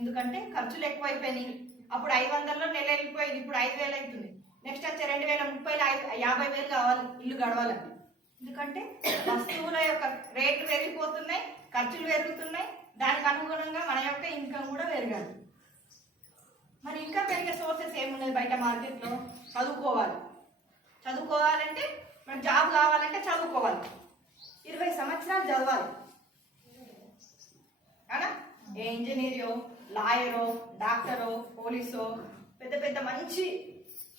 ఎందుకంటే ఖర్చులు ఎక్కువైపోయినాయి. అప్పుడు ఐదు వందల్లో నెల వెళ్ళిపోయింది. ఇప్పుడు ఐదు వేలు అవుతుంది. నెక్స్ట్ వచ్చే రెండు వేల ముప్పైలో యాభై వేలు కావాలి ఇల్లు గడవాలని ఎందుకంటే వస్తువుల యొక్క రేట్లు పెరిగిపోతున్నాయి ఖర్చులు పెరుగుతున్నాయి. దానికి అనుగుణంగా మన యొక్క ఇన్కమ్ కూడా పెరగాలి. మరి ఇంకా పెరిగే సోర్సెస్ ఏమున్నాయి బయట మార్కెట్లో? చదువుకోవాలి. చదువుకోవాలంటే మన జాబ్ కావాలంటే చదువుకోవాలి. ఇరవై సంవత్సరాలు చదవాలి. అవునా? ఏ ఇంజనీరో లాయరో డాక్టరో పోలీసో పెద్ద పెద్ద మంచి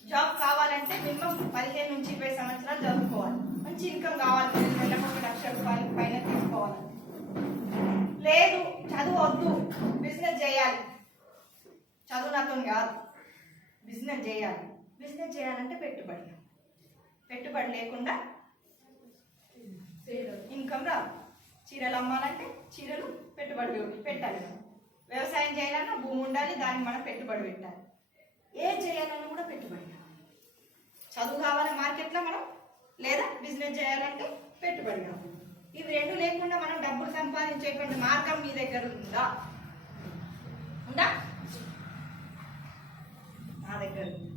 జాబ్ కావాలంటే మినిమం పదిహేను నుంచి ఇరవై సంవత్సరాలు చదువుకోవాలి. మంచి ఇన్కమ్ కావాలి నెలకు ఒక లక్ష రూపాయలు పైన తీసుకోవాలి. లేదు చదువు వద్దు బిజినెస్ చేయాలి. చదువు నాతో కాదు బిజినెస్ చేయాలి. బిజినెస్ చేయాలంటే పెట్టుబడి. పెట్టుబడి లేకుండా ఇన్కమ్ రాదు. చీరలు అమ్మాలంటే చీరలు పెట్టుబడి పెట్టాలి మనం. వ్యవసాయం చేయాలన్నా భూమి ఉండాలి దాన్ని మనం పెట్టుబడి పెట్టాలి. ఏం చేయాలన్నా కూడా పెట్టుబడి కావాలి. చదువు కావాలి మార్కెట్లో మనం లేదా బిజినెస్ చేయాలంటే పెట్టుబడి కావాలి. ఇవి రెండు లేకుండా మనం డబ్బులు సంపాదించేటువంటి మార్గం మీ దగ్గర ఉందా ఉందా నా దగ్గర ఉంది.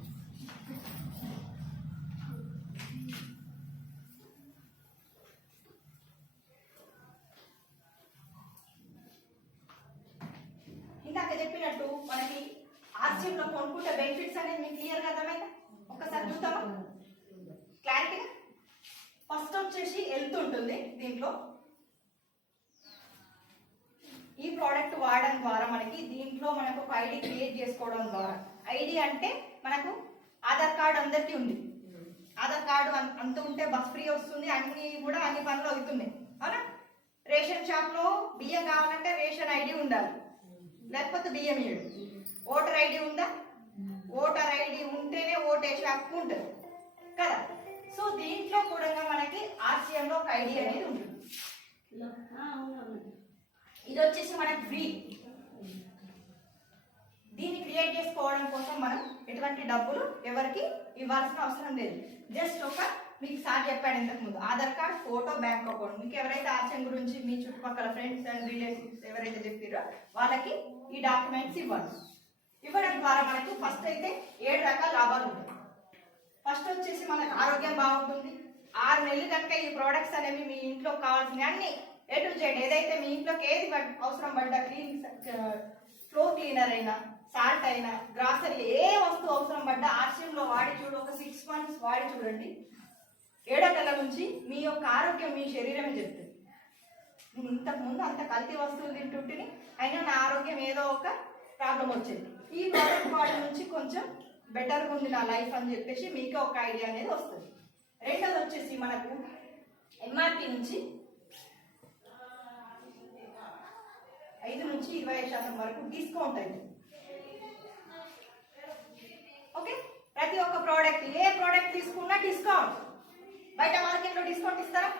ఇందాక చెప్పినట్టు మనకి ఆర్సీఎంలో కొనుక్కుంటే బెనిఫిట్స్ అనేది మీకు క్లియర్గా అర్థమైందా? ఒక్కసారి చూద్దామా? క్లారిటీగా ఫస్ట్ వచ్చేసి హెల్త్ ఉంటుంది దీంట్లో. ఈ ప్రోడక్ట్ వాడడం ద్వారా మనకి దీంట్లో మనకు ఒక ఐడి క్రియేట్ చేసుకోవడం ద్వారా. ఐడి అంటే మనకు ఆధార్ కార్డు అందరికీ ఉంది. ఆధార్ కార్డు అంత ఉంటే బస్ ఫ్రీ వస్తుంది అన్ని కూడా అన్ని పనులు అవుతున్నాయి. అవునా? రేషన్ షాప్లో బియ్యం కావాలంటే రేషన్ ఐడి ఉండాలి. లేకపోతే బియ్యం ఇయ్యడు. ఓటర్ ఐడి ఉందా? ఓటర్ ఐడి ఉంటేనే ఓటు వేసే హక్కు ఉంటుంది. కదా? సో దీంట్లో కూడా మనకి ఆర్సీఎంలో ఒక ఐడి అనేది ఉంటుంది. ఇది వచ్చేసి మనకి ఫ్రీ. దీన్ని క్రియేట్ చేసుకోవడం కోసం మనం ఎటువంటి డబ్బులు ఎవరికి ఇవ్వాల్సిన అవసరం లేదు. జస్ట్ ఒక మీకు సార్ చెప్పాడు ఇంతకు ముందు Aadhaar card photo bank account. మీకు ఎవరైతే ఆర్చం గురించి మీ చుట్టుపక్కల ఫ్రెండ్స్ అండ్ రిలేటివ్స్ ఎవరైతే చెప్పారో వాళ్ళకి ఈ డాక్యుమెంట్స్ ఇవ్వండి ఇవ్వడం ద్వారా మనకు ఫస్ట్ అయితే ఏడు రకాల లాభాలు ఉంటాయి. ఫస్ట్ వచ్చేసి మనకు ఆరోగ్యం బాగుంటుంది. ఆరు నెలలు కనుక ఈ ప్రోడక్ట్స్ అనేవి మీ ఇంట్లో కావాల్సిన అన్ని ఏ టు జెడ్ ఏదైతే మీ ఇంట్లోకి ఏది అవసరం పడ్డా క్లీన్ ఫ్లోర్ క్లీనర్ అయినా సాల్ట్ అయినా గ్రాసరీ ఏ వస్తువు అవసరం పడ్డా ఆర్షియంలో వాడి చూడు ఒక సిక్స్ మంత్స్ వాడి చూడండి. ఏడో నెల నుంచి మీ యొక్క ఆరోగ్యం మీ శరీరమే చెప్తుంది. నేను ఇంతకుముందు అంత కల్తీ వస్తువులు తింటుంటిని అయినా నా ఆరోగ్యం ఏదో ఒక ప్రాబ్లం వచ్చేది. ఈ ప్రోడక్ట్ వాడి నుంచి కొంచెం బెటర్గా ఉంది నా లైఫ్ అని చెప్పేసి మీకు ఒక ఐడియా అనేది వస్తుంది. రెండోది వచ్చేసి మనకు ఎంఆర్పి నుంచి ఐదు నుంచి ఇరవై ఐదు శాతం వరకు డిస్కౌంట్ అయింది ఓకే? ప్రతి ఒక్క ప్రోడక్ట్ ఏ ప్రోడక్ట్ తీసుకున్నా డిస్కౌంట్ బయట మార్కెట్లో డిస్కౌంట్ ఇస్తారా?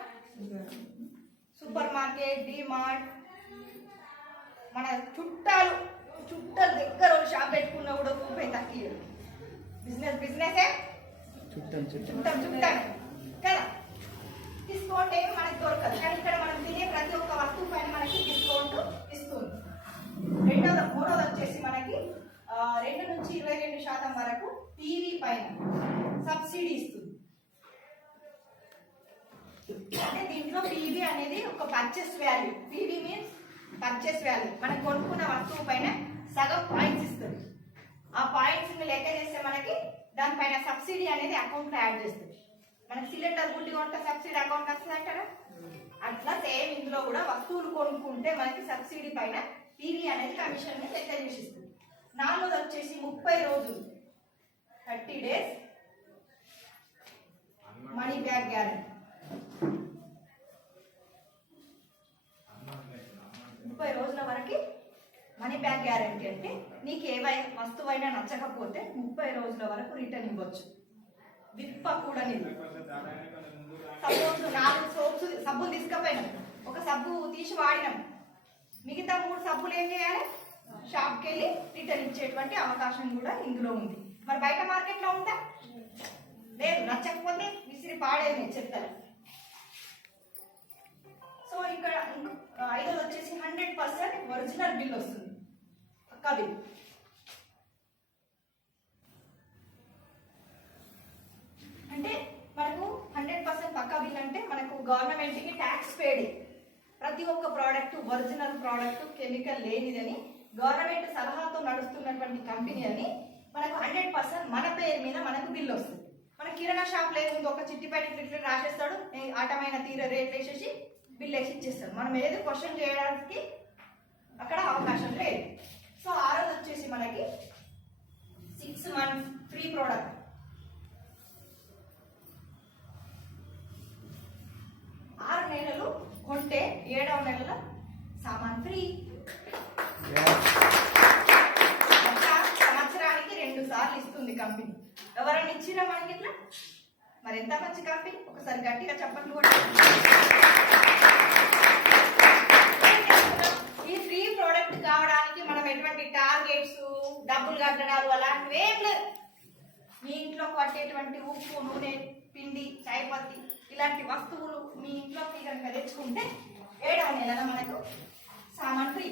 సూపర్ మార్కెట్ డిమార్ట్ మన చుట్టాలు చుట్టాలు దగ్గర షాప్ పెట్టుకున్నా కూడా రూపాయి తక్కువ బిజినెస్ బిజినెసే చుట్టం చుట్టం. చుట్టాం చుట్టానే కదా? డిస్కౌంట్ ఏమి మనకి దొరకదు. కానీ ఇక్కడ మనం తినే ప్రతి ఒక్క వస్తువు పైన మనకి డిస్కౌంట్ ఇస్తుంది. రెండోది మూడోది వచ్చేసి మనకి రెండు నుంచి ఇరవై రెండు శాతం వరకు టీవీ పైన సబ్సిడీ ఇస్తుంది. అంటే దీంట్లో పీవీ అనేది ఒక purchase value PV means purchase value మనం కొనుక్కున్న వస్తువు పైన సగం పాయింట్స్ ఇస్తుంది. ఆ పాయింట్స్ లెక్క చేస్తే మనకి దానిపైన సబ్సిడీ అనేది అకౌంట్లో యాడ్ చేస్తుంది. మనకి సిలిండర్ గుడ్డి కొంటే సబ్సిడీ అకౌంట్ వస్తుంది అంటారా? అట్లా సేమ్ ఇందులో కూడా వస్తువులు కొనుక్కుంటే మనకి సబ్సిడీ పైన పీవీ అనేది కమిషన్ లెక్క చేసి ఇస్తుంది నాలుగోది వచ్చేసి ముప్పై రోజులు. Thirty days. Money back guarantee ముప్పై రోజుల వరకు మనీ బ్యాక్ గ్యారంటీ అంటే నీకు ఏవై వస్తువైనా నచ్చకపోతే ముప్పై రోజుల వరకు రిటర్న్ ఇవ్వచ్చు. విప్పకూడని సపోజ్ నాలుగు సోప్స్ సబ్బులు తీసుకపోయినాం. ఒక సబ్బు తీసి వాడినాం. మిగతా మూడు సబ్బులు ఏం చేయాలి? షాప్కి వెళ్ళి రిటర్న్ ఇచ్చేటువంటి అవకాశం కూడా ఇందులో ఉంది. మరి బయట మార్కెట్లో ఉందా? లేదు. నచ్చకపోతే విసిరి పాడేది చెప్తారు సో ఇక్కడ ఐదో వచ్చేసి హండ్రెడ్ పర్సెంట్ ఒరిజినల్ బిల్ వస్తుంది. పక్కా బిల్ అంటే మనకు హండ్రెడ్ పర్సెంట్ పక్కా బిల్ అంటే మనకు గవర్నమెంట్కి ట్యాక్స్ పేడే ప్రతి ఒక్క ప్రోడక్ట్ ఒరిజినల్ ప్రోడక్ట్ కెమికల్ లేనిదని గవర్నమెంట్ సలహాతో నడుస్తున్నటువంటి కంపెనీ అని మనకు హండ్రెడ్ పర్సెంట్ మన పేరు మీద మనకు బిల్ వస్తుంది. మన కిరాణా షాప్ లేదు ఒక చిట్టిపైన ఇట్లా రాసేస్తాడు ఆటమైన తీర రేట్లు వేసేసి బిల్ వేసి ఇచ్చేస్తారు. మనం ఏది క్వశ్చన్ చేయడానికి అక్కడ అవకాశం లేదు. సో ఆ రోజు వచ్చేసి మనకి సిక్స్ మంత్స్ ఫ్రీ ప్రోడక్ట్ ఆరు నెలలు కొంటే ఏడవ నెలల సామాన్ ఫ్రీ సంవత్సరానికి రెండు సార్లు ఇస్తుంది కంపెనీ ఎవరైనా ఇచ్చినా మనకి ఇట్లా? మరి ఎంత మంచి కాఫీ? ఒకసారి గట్టిగా చెప్పండి కూడా ఈ ఫ్రీ ప్రోడక్ట్ కావడానికి మనం ఎటువంటి టార్గెట్స్ డబ్బులు కట్టడాలు అలాంటివి ఏం లేదు. మీ ఇంట్లో పట్టేటువంటి ఉప్పు నూనె పిండి చాయ్ పత్తి ఇలాంటి వస్తువులు మీ ఇంట్లోకి కనుక తెచ్చుకుంటే ఏడవ నెలల మనకు సామాన్ ఫ్రీ.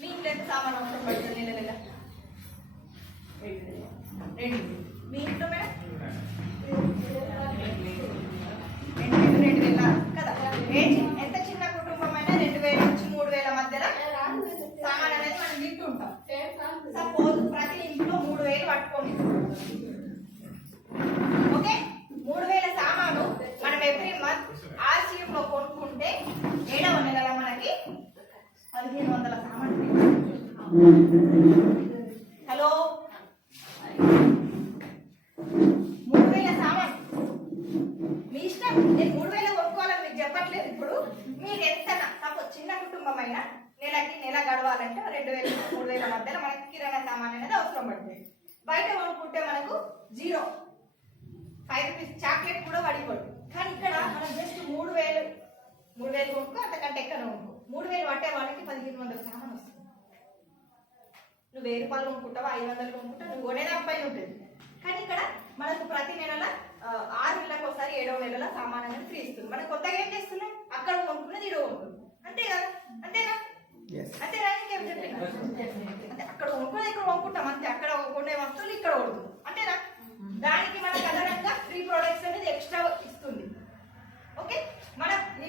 మీ ఇంట్లో ఎంత సామాన్ అవసరం పడుతుంది నెల నెల. రెండు మీ ఇంట్లో మేడం రెండు వేలు రెండు వేల కదా ఏ చి- ఎంత చిన్న కుటుంబం అయినా రెండు వేల నుంచి మూడు వేల మధ్యలో సామాన్ అనేది మనం తింటుంటాం సపోజ్ ప్రతి ఇంట్లో మూడు వేలు పట్టుకోండి ఓకే? మూడు వేల సామాను మనం ఎవ్రీ మంత్ ఆర్సీఎం లో కొనుక్కుంటే ఏడవ నెల మనకి పదిహేను వందల సామాను హలో? మూడు వేల సామాన్. మీ ఇష్టం. నేను మూడు వేల కొనుక్కోవాలని మీకు చెప్పట్లేదు ఇప్పుడు. మీరు ఎంత నాకు చిన్న కుటుంబం అయినా నెలకి నెల గడవాలంటే రెండు వేల మూడు వేల మధ్యలో మనకి కిరాణా సామాన్ అనేది అవసరం పడుతుంది. బయట కొనుక్కుంటే మనకు జీరో. ఫైవ్ రూపీస్ చాక్లెట్ కూడా పడిపోదు. కానీ ఇక్కడ మనం జస్ట్ మూడు వేలు మూడు వేలు కొనుక్కో అంతకంటే ఎక్కడ కొనుక్కో? మూడు వేలు పట్టే వాళ్ళకి పదిహేను వందల సామాన్ వస్తుంది. నువ్వు వెయ్యి రూపాయలు కొనుక్కుంటావా ఐదు వందలు కొనుక్కుంటావు నువ్వు కొనేదాని పైన ఉంటుంది. కానీ ఇక్కడ మనకు ప్రతి నెల ఆ, ఆరు నెలలకు ఒకసారి ఏడవ నెలల సామాన్ అనేది ఫ్రీ ఇస్తుంది. మనం కొత్తగా ఏం చేస్తున్నాం? అక్కడ కొనుక్కున్నది ఈడో అంతే కదా అంతేనా? అంతేనా? ఇంకేం చెప్పినా అక్కడ కొనుక్కున్నది ఇక్కడ కొనుక్కుంటాం. అంతే అక్కడ కొనే వస్తువులు ఇక్కడ కొడుతుంది అంతేనా దానికి మనకు అదనంగా ఫ్రీ ప్రొడక్ట్స్ అనేది ఎక్స్ట్రా ఇస్తుంది ఓకే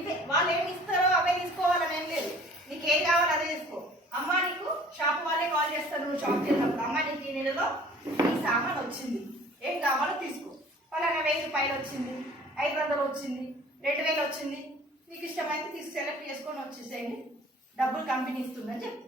మనం వాళ్ళు ఏమి ఇస్తారో అవే తీసుకోవాలని ఏం లేదు. నీకు ఏం కావాలో అదే తీసుకో. అమ్మ నీకు షాప్ వాళ్ళే కాల్ చేస్తారు నువ్వు షాప్కి వెళ్ళినప్పుడు. అమ్మ నీకు ఈ నెలలో ఈ సామాన్ వచ్చింది. ఏం కావాలో తీసుకో. పలానా వెయ్యి రూపాయలు వచ్చింది. ఐదు వందలు వచ్చింది. రెండు వేలు వచ్చింది. నీకు ఇష్టమైతే తీసుకు సెలెక్ట్ చేసుకొని వచ్చేసేయండి. డబ్బులు కంపెనీ ఇస్తుందని చెప్పు.